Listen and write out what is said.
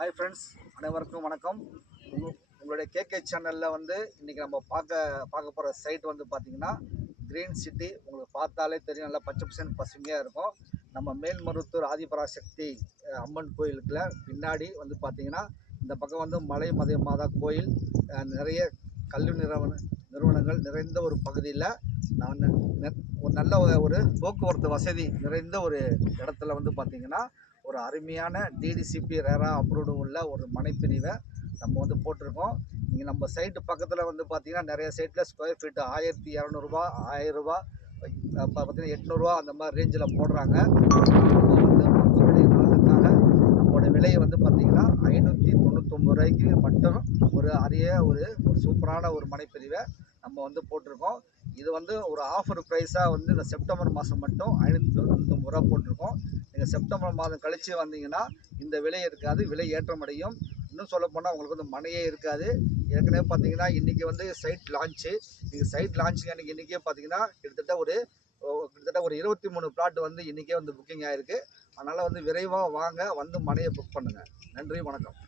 Hi friends, அனைவருக்கும் வணக்கம். உங்களுடைய கேகே சேனலில் இன்றைக்கி நம்ம பார்க்க போகிற சைட் பார்த்திங்கன்னா க்ரீன் சிட்டி. உங்களுக்கு பார்த்தாலே தெரியும், நல்லா பச்சை பசுமையாக இருக்கும். நம்ம மேல்மருவத்தூர் ஆதிபராசக்தி அம்மன் கோயிலுக்குள்ள பின்னாடி பார்த்திங்கன்னா இந்த பக்கம் மலை மாதா கோயில், நிறைய கல்வி நிறுவனங்கள் நிறைந்த ஒரு பகுதியில் நான் ஒரு நல்ல ஒரு போக்குவரத்து வசதி நிறைந்த ஒரு இடத்துல பார்த்திங்கன்னா ஒரு அருமையான டிடிசிபி ரேரா அப்ரூவ்டு உள்ள ஒரு மனைப்பிரிவை நம்ம போட்டிருக்கோம். இங்கே நம்ம சைட்டு பக்கத்தில் பார்த்திங்கன்னா நிறைய சைட்டில் ஸ்கொயர் ஃபீட்டு 1200 1000 பார்த்திங்கன்னா 800 அந்த மாதிரி ரேஞ்சில் போடுறாங்க. மக்களுடைய நலனுக்காக நம்மளோட விலையை பார்த்திங்கன்னா 599 ரூபாய்க்கு மட்டும் ஒரு அரிய ஒரு சூப்பரான ஒரு மனைப்பிரிவை நம்ம போட்டிருக்கோம். இது ஒரு ஆஃபர் ப்ரைஸாக இந்த செப்டம்பர் மாதம் மட்டும் 599 ரூபா போட்டிருக்கோம். நீங்கள் செப்டம்பர் மாதம் கழித்து வந்தீங்கன்னா இந்த விலை இருக்காது, விலை ஏற்றமடையும். இன்னும் சொல்லப்போனால் உங்களுக்கு மனையே இருக்காது. ஏற்கனவே பார்த்தீங்கன்னா இன்றைக்கி சைட் லான்ச்சு. நீங்கள் சைட் லான்ச்சுக்கு எனக்கு இன்றைக்கே பார்த்தீங்கன்னா கிட்டத்தட்ட ஒரு 23 பிளாட் இன்றைக்கே புக்கிங் ஆகிருக்கு. அதனால் விரைவாக வாங்க, மனையை புக் பண்ணுங்கள். நன்றி, வணக்கம்.